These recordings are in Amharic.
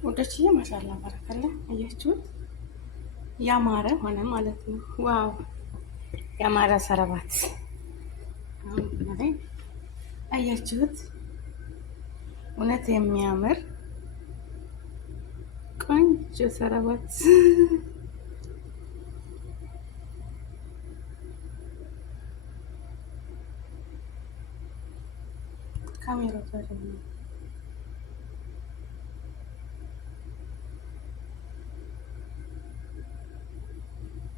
ወደችዬ ማሻአላ ባረከላ አያችሁት? ያማረ ሆነ ማለት ነው። ዋው ያማረ ሰረባት አያችሁት? እውነት የሚያምር ቆንጆ ሰረባት ካሜራ ጋር ነው።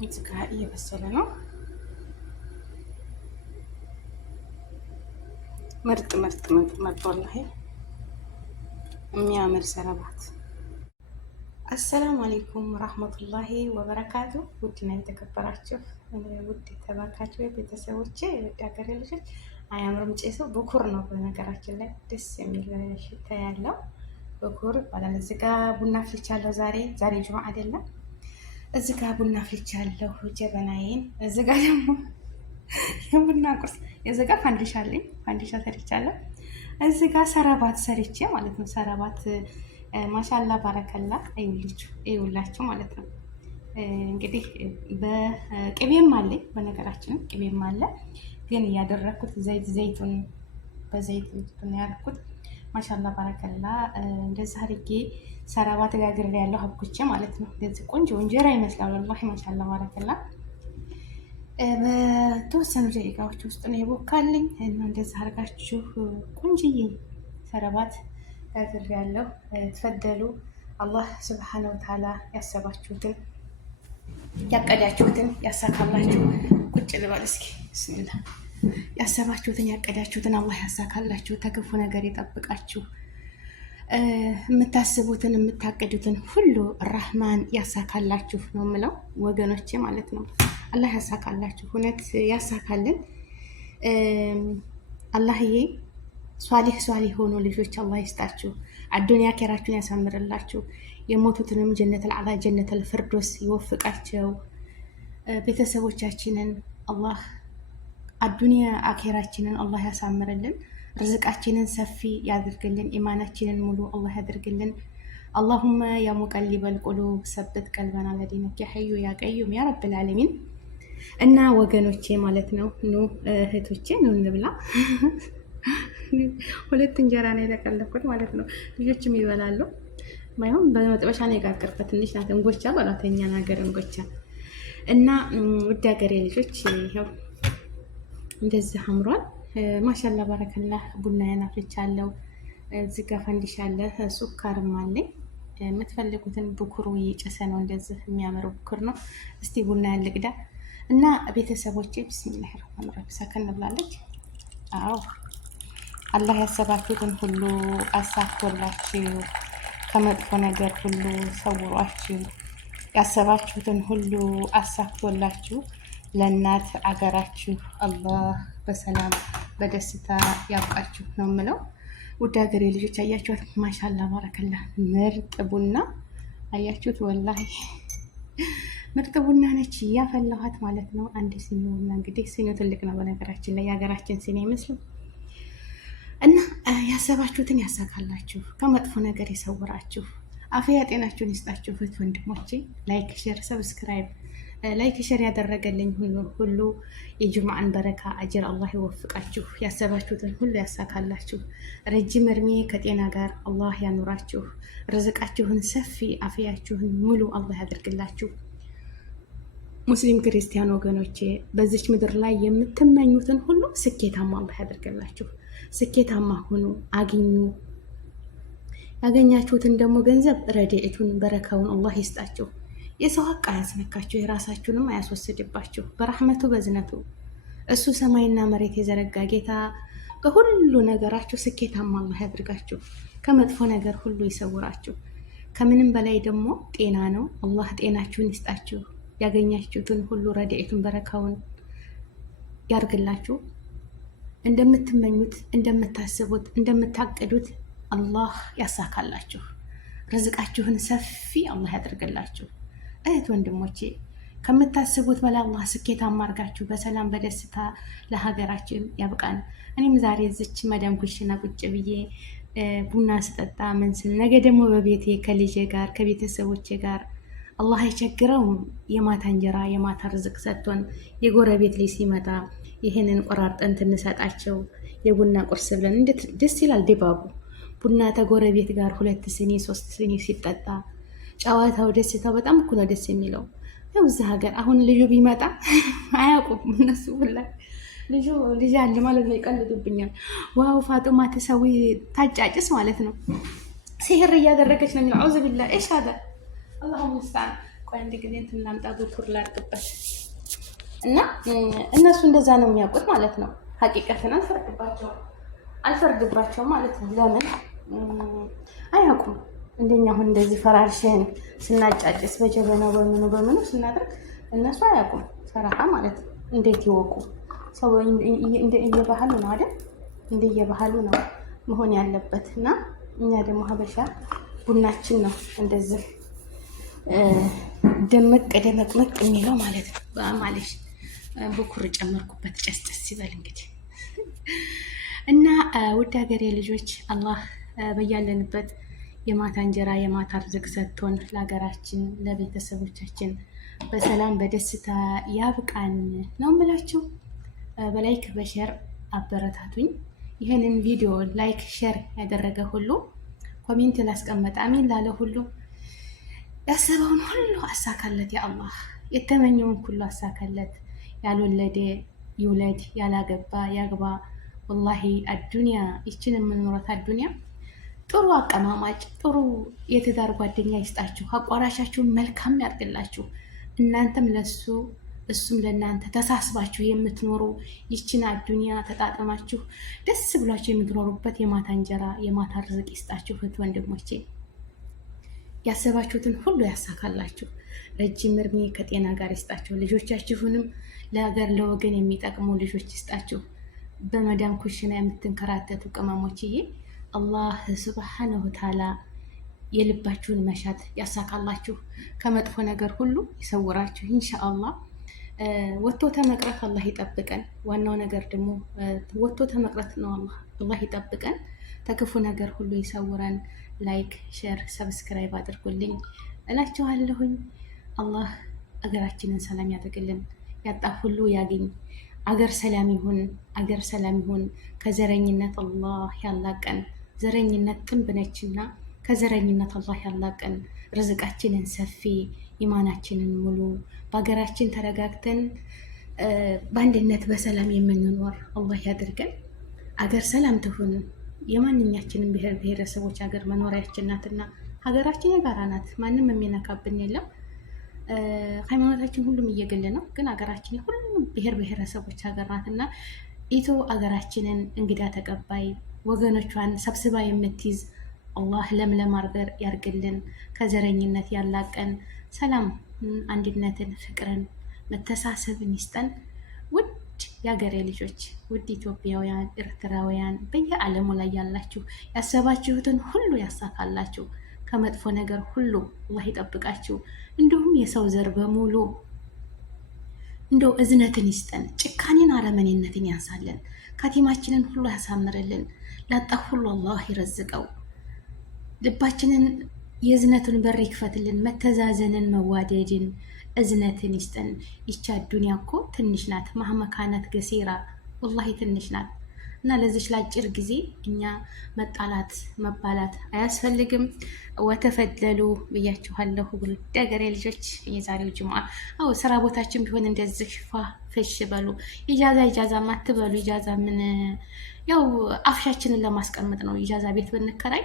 እዚህ ጋር እየበሰለ ነው። ምርጥ ምርጥ ምርጥ ምርጥ ወላሂ የሚያምር ሰረባት። አሰላሙ አለይኩም ረህመቱላሂ ወበረካቱ። ውድና የተከበራችሁ ውድ ተባካችሁ ቤተሰቦቼ ሀገሬ ልጆች አያምርም ጭሱ ብኩር ነው። በነገራችን ላይ ደስ የሚል ሽታ ያለው ብኩር ይባላል። እዚህ ጋር ቡና አፍልቻለሁ። ዛሬ ጁምዓ አይደለም። እዚህ ጋር ቡና አፍልቻለሁ ጀበናዬን። እዚህ ጋር ደግሞ የቡና ቁርስ እዚህ ጋር ፋንዲሻ አለኝ። ፋንዲሻ ሰርቻለሁ። እዚህ ጋር ሰረባት ሰርቼ ማለት ነው። ሰረባት ማሻላ ባረከላ ይውላችሁ ማለት ነው። እንግዲህ በቅቤም አለኝ። በነገራችን ቅቤም አለ፣ ግን ያደረኩት ዘይቱን በዘይት ያደረኩት ማሻላ ባረከላ። እንደዚህ አድርጌ ሰረባት ጋግሬ ያለው ሀብኩቼ ማለት ነው። እንደዚህ ቆንጆ እንጀራ ይመስላል ወላሂ ማሻላ ባረከላ። በተወሰኑ ደቂቃዎች ውስጥ ነው የቦካልኝ እና እንደዚህ አድርጋችሁ ቆንጅዬ ሰረባት ጋግሬ ያለው ትፈደሉ። አላህ ስብሓነሁ ወተዓላ ያሰባችሁትን ያቀዳችሁትን ያሳካላችሁ። ቁጭ ልበል እስኪ ብስሚላ። ያሰባችሁትን ያቀዳችሁትን አላህ ያሳካላችሁ፣ ተክፉ ነገር ይጠብቃችሁ። የምታስቡትን የምታቀዱትን ሁሉ ራህማን ያሳካላችሁ ነው የምለው ወገኖቼ ማለት ነው። አላህ ያሳካላችሁ፣ እውነት ያሳካልን። አላህዬ ሷሊህ ሆኖ ልጆች አላህ ይስጣችሁ። አዱንያ አኬራችሁን ያሳምርላችሁ። የሞቱትንም ጀነተል አዕላ ጀነተል ፍርዶስ ይወፍቃቸው። ቤተሰቦቻችንን አላህ አዱንያ አኬራችንን አላህ ያሳምርልን። ርዝቃችንን ሰፊ ያድርግልን። ኢማናችንን ሙሉ አላህ ያድርግልን። አላሁመ ያ ሙቀሊበል ቁሉብ ሰብት ቀልበና ለዲነክ ያ ሐዩ ያ ቀዩም ያ ረብል ዓለሚን። እና ወገኖቼ ማለት ነው ኑ እህቶቼ ኑ እንብላ። ሁለት እንጀራ ነው የተቀለኩት ማለት ነው። ልጆችም ይበላሉ። ማይሆን በመጥበሻ ነው የጋገርኩት። ትንሽ ናት እንጎቻ በላተኛ ነገር እንጎቻ። እና ውድ ሀገሬ ልጆች ይኸው እንደዚህ አምሯል። ማሻላ ባረከላ። ቡና ያናፍልቻለሁ። እዚህ ጋር ፈንዲሻ አለ፣ ሱካርም አለኝ። የምትፈልጉትን ብኩሩ እየጨሰ ነው። እንደዚህ የሚያምር ብኩር ነው። እስቲ ቡና ያልቅዳ እና ቤተሰቦቼ ቢስሚላህ ረህማን ረሂም ሰከን ብላለች። አዎ አላህ ያሰባችሁትን ሁሉ አሳክቶላችሁ፣ ከመጥፎ ነገር ሁሉ ሰውሯችሁ፣ ያሰባችሁትን ሁሉ አሳክቶላችሁ ለእናት አገራችሁ አላህ በሰላም በደስታ ያብቃችሁ ነው የምለው። ውድ ሀገሬ ልጆች አያችሁት? ማሻላ ባረከላ ምርጥ ቡና አያችሁት? ወላሂ ምርጥ ቡና ነች እያፈላኋት ማለት ነው። አንድ ሲኒ ቡና እንግዲህ ሲኒው ትልቅ ነው በነገራችን ላይ የሀገራችን ሲኒ አይመስልም። እና ያሰባችሁትን ያሳካላችሁ፣ ከመጥፎ ነገር ይሰውራችሁ፣ አፍያ ጤናችሁን ይስጣችሁ። እህት ወንድሞቼ ላይክ ሼር ሰብስክራይብ ላይክ ሼር ያደረገልኝ ሁሉ የጁምዓን በረካ አጅር አላህ ይወፍቃችሁ። ያሰባችሁትን ሁሉ ያሳካላችሁ። ረጅም እድሜ ከጤና ጋር አላህ ያኑራችሁ። ርዝቃችሁን ሰፊ አፍያችሁን ሙሉ አላህ ያደርግላችሁ። ሙስሊም ክርስቲያን ወገኖቼ በዚች ምድር ላይ የምትመኙትን ሁሉ ስኬታማ አላህ ያደርግላችሁ። ስኬታማ ሁኑ፣ አግኙ። ያገኛችሁትን ደግሞ ገንዘብ ረድኤቱን በረካውን አላህ ይስጣችሁ። የሰው ሀቅ አያስነካችሁ፣ የራሳችሁንም አያስወስድባችሁ። በረሕመቱ በዝነቱ እሱ ሰማይና መሬት የዘረጋ ጌታ ከሁሉ ነገራችሁ ስኬታማ አላህ ያድርጋችሁ። ከመጥፎ ነገር ሁሉ ይሰውራችሁ። ከምንም በላይ ደግሞ ጤና ነው። አላህ ጤናችሁን ይስጣችሁ። ያገኛችሁትን ሁሉ ረድኤቱን በረካውን ያርግላችሁ። እንደምትመኙት፣ እንደምታስቡት፣ እንደምታቅዱት አላህ ያሳካላችሁ። ርዝቃችሁን ሰፊ አላህ ያደርግላችሁ። እህት ወንድሞቼ ከምታስቡት በላይ አላህ ስኬታማ አድርጋችሁ በሰላም በደስታ ለሀገራችን ያብቃን። እኔም ዛሬ እዚች መዳም ኩሽና ቁጭ ብዬ ቡና ስጠጣ ምን ስል ነገ ደግሞ በቤቴ ከልጄ ጋር ከቤተሰቦቼ ጋር አላህ አይቸግረውም የማታ እንጀራ የማታ ርዝቅ ሰጥቶን የጎረቤት ልጅ ሲመጣ ይህንን ቆራርጠን ትንሰጣቸው የቡና ቁርስ ብለን እንዴት ደስ ይላል ድባቡ። ቡና ተጎረቤት ጋር 2 ስኒ 3 ስኒ ሲጠጣ ጨዋታው ደስታው በጣም እኮ ነው ደስ የሚለው። ያው እዚህ ሀገር አሁን ልጁ ቢመጣ አያውቁም እነሱ ሁላ ልጅ አለ ማለት ነው ይቀልዱብኛል። ዋው ፋጡማ ተሰዊ ታጫጭስ ማለት ነው ሲህር እያደረገች ነው የሚለው። አውዝ ቢላ ايش هذا አላሁ ሙስተዓን። ቆይ አንድ ጊዜ እንትን ላምጣ ቡቱር ላድርግበት እና እነሱ እንደዛ ነው የሚያውቁት ማለት ነው። ሀቂቀትን አልፈርድባቸውም ማለት ነው። ለምን አያውቁም። እንደኛ አሁን እንደዚህ ፈራርሸን ስናጫጭስ በጀበናው በምኑ ስናደርግ እነሱ አያውቁም ሰራሃ ማለት ነው። እንዴት ይወቁ? ሰው እየባህሉ ነው አይደል? እንደየባህሉ ነው መሆን ያለበት እና እኛ ደግሞ ሀበሻ ቡናችን ነው እንደዚህ ደመቅ የሚለው ማለት ነው። በማለሽ በኩር ጨመርኩበት ጨስጨስ ይበል እንግዲህ እና ውድ ሀገሬ ልጆች አላህ በያለንበት የማታ እንጀራ የማታ ርዝቅ ሰጥቶን ለሀገራችን ለቤተሰቦቻችን በሰላም በደስታ ያብቃን ነው የምላችሁ። በላይክ በሼር አበረታቱኝ። ይህንን ቪዲዮ ላይክ ሼር ያደረገ ሁሉ ኮሜንት ላስቀመጠ አሚን ላለ ሁሉ ያሰበውን ሁሉ አሳካለት። ያ አላህ የተመኘውን ሁሉ አሳካለት። ያልወለደ ይውለድ፣ ያላገባ ያግባ። ወላሂ አዱንያ ይችን የምንኖረት አዱንያ ጥሩ አቀማማጭ ጥሩ የትዳር ጓደኛ ይስጣችሁ። አቋራሻችሁን መልካም ያርግላችሁ። እናንተም ለሱ እሱም ለእናንተ ተሳስባችሁ የምትኖሩ ይችን አዱንያ ተጣጥማችሁ ደስ ብሏችሁ የምትኖሩበት የማታ እንጀራ የማታ ርዝቅ ይስጣችሁ። እህት ወንድሞቼ ያሰባችሁትን ሁሉ ያሳካላችሁ። ረጅም እድሜ ከጤና ጋር ይስጣችሁ። ልጆቻችሁንም ለሀገር ለወገን የሚጠቅሙ ልጆች ይስጣችሁ። በመዳም ኩሽና የምትንከራተቱ ቅመሞችዬ አላህ ሱብሓነሁ ወተዓላ የልባችሁን መሻት ያሳካላችሁ። ከመጥፎ ነገር ሁሉ ይሰውራችሁ ኢንሻአላህ። ወጥቶ ተመቅረት አላህ ይጠብቀን። ዋናው ነገር ደግሞ ወጥቶ ተመቅረት ነው። አላህ ይጠብቀን፣ ተክፉ ነገር ሁሉ ይሰውረን። ላይክ ሼር ሰብስክራይብ አድርጉልኝ እላችኋለሁኝ። አላህ አገራችንን ሰላም ያደርግልን፣ ያጣ ሁሉ ያገኝ። አገር ሰላም ይሁን፣ አገር ሰላም ይሁን። ከዘረኝነት አላህ ያላቀን። ዘረኝነት ጥንብ ነችና ከዘረኝነት አላህ ያላቀን። ርዝቃችንን ሰፊ፣ ኢማናችንን ሙሉ፣ በሀገራችን ተረጋግተን በአንድነት በሰላም የምንኖር አላህ ያድርገን። አገር ሰላም ትሁን። የማንኛችንም ብሔር ብሔረሰቦች ሀገር መኖሪያችን ናትና ሀገራችን የጋራ ናት። ማንም የሚነካብን የለም። ሃይማኖታችን ሁሉም እየግል ነው፣ ግን ሀገራችን የሁሉም ብሔር ብሔረሰቦች ሀገር ናትና ኢትዮ ሀገራችንን እንግዳ ተቀባይ ወገኖቿን ሰብስባ የምትይዝ አላህ ለምለም አርገር ያርግልን። ከዘረኝነት ያላቀን። ሰላም አንድነትን፣ ፍቅርን፣ መተሳሰብን ይስጠን። ውድ የሀገሬ ልጆች፣ ውድ ኢትዮጵያውያን፣ ኤርትራውያን በየዓለሙ ላይ ያላችሁ ያሰባችሁትን ሁሉ ያሳካላችሁ። ከመጥፎ ነገር ሁሉ አላህ ይጠብቃችሁ። እንዲሁም የሰው ዘር በሙሉ እንደው እዝነትን ይስጠን። ጭካኔን አረመኔነትን ያንሳለን። ካቲማችንን ሁሉ ያሳምርልን። ላጣ ሁሉ አላህ ይረዝቀው። ልባችንን የእዝነቱን በር ይክፈትልን። መተዛዘንን፣ መዋደድን፣ እዝነትን ይስጠን። ይቻ ዱንያ እኮ ትንሽ ናት። ማህመካነት ገሴራ ወላሂ ትንሽ ናት እና ለዚች ለአጭር ጊዜ እኛ መጣላት መባላት አያስፈልግም። ወተፈለሉ ብያችኋለሁ ውድ ሀገሬ ልጆች። የዛሬው ጅሙዓ ስራ ቦታችን ቢሆን እንደዚህ ፋ ፈሽ በሉ። ኢጃዛ ማትበሉ። ኢጃዛ ምን ያው አፍሻችንን ለማስቀመጥ ነው። ኢጃዛ ቤት ብንከራይ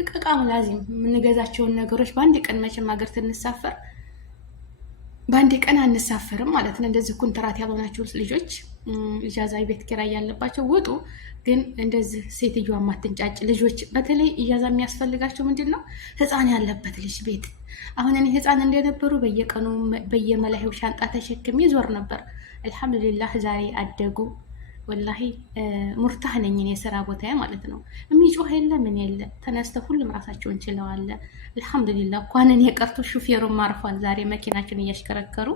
እቃም ላዚም የምንገዛቸውን ነገሮች በአንድ ቀን መቼም ሀገር ትንሳፈር በአንድ ቀን አንሳፈርም ማለት ነው። እንደዚህ ኮንትራት ያልሆናችሁ ልጆች ኢጃዛ ቤት ኪራይ ያለባቸው ውጡ። ግን እንደዚህ ሴትዮዋ ማትንጫጭ ልጆች በተለይ ኢጃዛ የሚያስፈልጋቸው ምንድን ነው? ህፃን ያለበት ልጅ ቤት። አሁን እኔ ህፃን እንደነበሩ በየቀኑ በየመላሄው ሻንጣ ተሸክሜ ይዞር ነበር። አልሐምዱሊላህ ዛሬ አደጉ፣ ወላሂ ሙርታህ ነኝ እኔ የስራ ቦታዬ ማለት ነው። የሚጮህ የለ ምን የለ ተነስተው ሁሉም ራሳቸውን ችለዋል። አልሐምዱሊላህ እንኳን የቀርቶ ሹፌሩም አርፏል። ዛሬ መኪናቸውን እያሽከረከሩ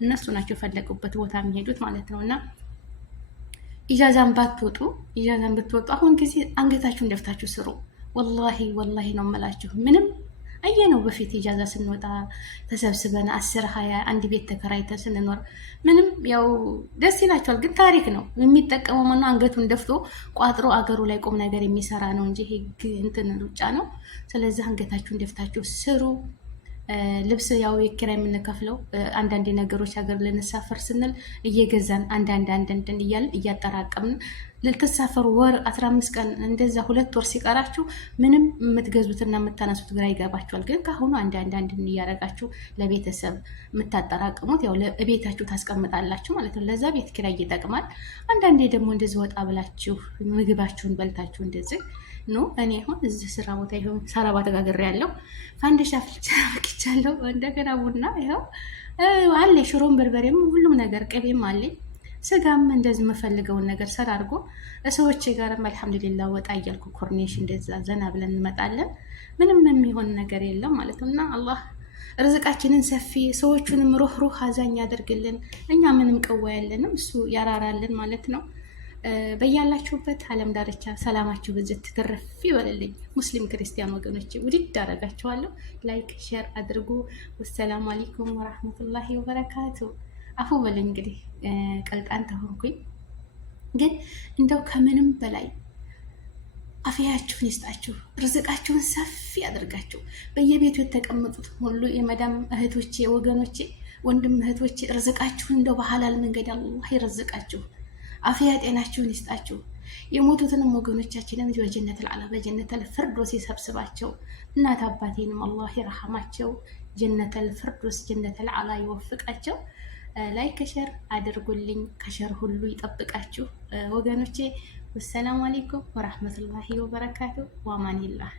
እነሱ ናቸው የፈለጉበት ቦታ የሚሄዱት ማለት ነው። እና ኢጃዛን ብትወጡ አሁን ጊዜ አንገታችሁን ደፍታችሁ ስሩ። ወላሂ ወላሂ ነው የምላችሁ ምንም ነው በፊት ኢጃዛ ስንወጣ ተሰብስበን 10-20 አንድ ቤት ተከራይተን ስንኖር ምንም ያው ደስ ይላቸዋል። ግን ታሪክ ነው የሚጠቀመው ማነው? አንገቱን ደፍቶ ቋጥሮ አገሩ ላይ ቁም ነገር የሚሰራ ነው እንጂ ህግ እንትን ሩጫ ነው። ስለዚህ አንገታችሁን ደፍታችሁ ስሩ። ልብስ ያው የኪራይ የምንከፍለው አንዳንድ ነገሮች ሀገር ልንሳፈር ስንል እየገዛን አንዳንድ እያልን እያጠራቀምን ልትሳፈሩ ወር 15 ቀን እንደዛ 2 ወር ሲቀራችሁ ምንም የምትገዙትና የምታነሱት ግራ ይገባችኋል። ግን ከአሁኑ አንዳንድ እያደረጋችሁ ለቤተሰብ የምታጠራቅሙት ያው ለቤታችሁ ታስቀምጣላችሁ ማለት ነው። ለዛ ቤት ኪራይ ይጠቅማል። አንዳንዴ ደግሞ እንደዚህ ወጣ ብላችሁ ምግባችሁን በልታችሁ እንደዚህ ኖ እኔ አሁን እዚህ ስራ ቦታ ይሁን ሰላባ ተጋግሬ ያለው ፋንዲሻ ፍልቻለሁ። እንደገና ቡና ይኸው አለ፣ ሽሮም በርበሬም ሁሉም ነገር ቅቤም አለኝ። ስጋም እንደዚህ የምፈልገውን ነገር ሰራ አድርጎ ሰዎች ጋርም አልሐምዱሊላህ ወጣ እያልኩ ኮርኔሽ እንደዛ ዘና ብለን እንመጣለን። ምንም የሚሆን ነገር የለም ማለት ነው። እና አላህ ርዝቃችንን ሰፊ ሰዎቹንም ሩህ አዛኝ ያደርግልን። እኛ ምንም ቅዋ ያለንም እሱ ያራራልን ማለት ነው። በያላችሁበት ዓለም ዳርቻ ሰላማችሁ ብዝት ትርፍ ይበልልኝ። ሙስሊም ክርስቲያን ወገኖች ውድድ አደርጋችኋለሁ። ላይክ ሼር አድርጉ። ወሰላሙ አለይኩም ወራህመቱላሂ ወበረካቱ። አፉ በልኝ እንግዲህ ቀልጣን ተሆንኩኝ። ግን እንደው ከምንም በላይ አፍያችሁን ይስጣችሁ፣ ርዝቃችሁን ሰፊ አድርጋችሁ በየቤቱ የተቀመጡት ሁሉ የመዳም እህቶቼ ወገኖቼ፣ ወንድም እህቶቼ ርዝቃችሁን እንደው በሐላል መንገድ አላህ ይረዝቃችሁ። አፍያ ጤናችሁን ይስጣችሁ። የሞቱትንም ወገኖቻችንን በጀነተል አዕላ በጀነተል ፊርደውስ ይሰብስባቸው። እናት አባቴንም አላህ ይርሐማቸው። ጀነተል ፊርደውስ ጀነተል አዕላ ይወፍቃቸው። ላይክ ሸር አድርጉልኝ። ከሸር ሁሉ ይጠብቃችሁ ወገኖቼ። ወሰላሙ አለይኩም ወራህመቱላሂ ወበረካቱ። ወአማኒላህ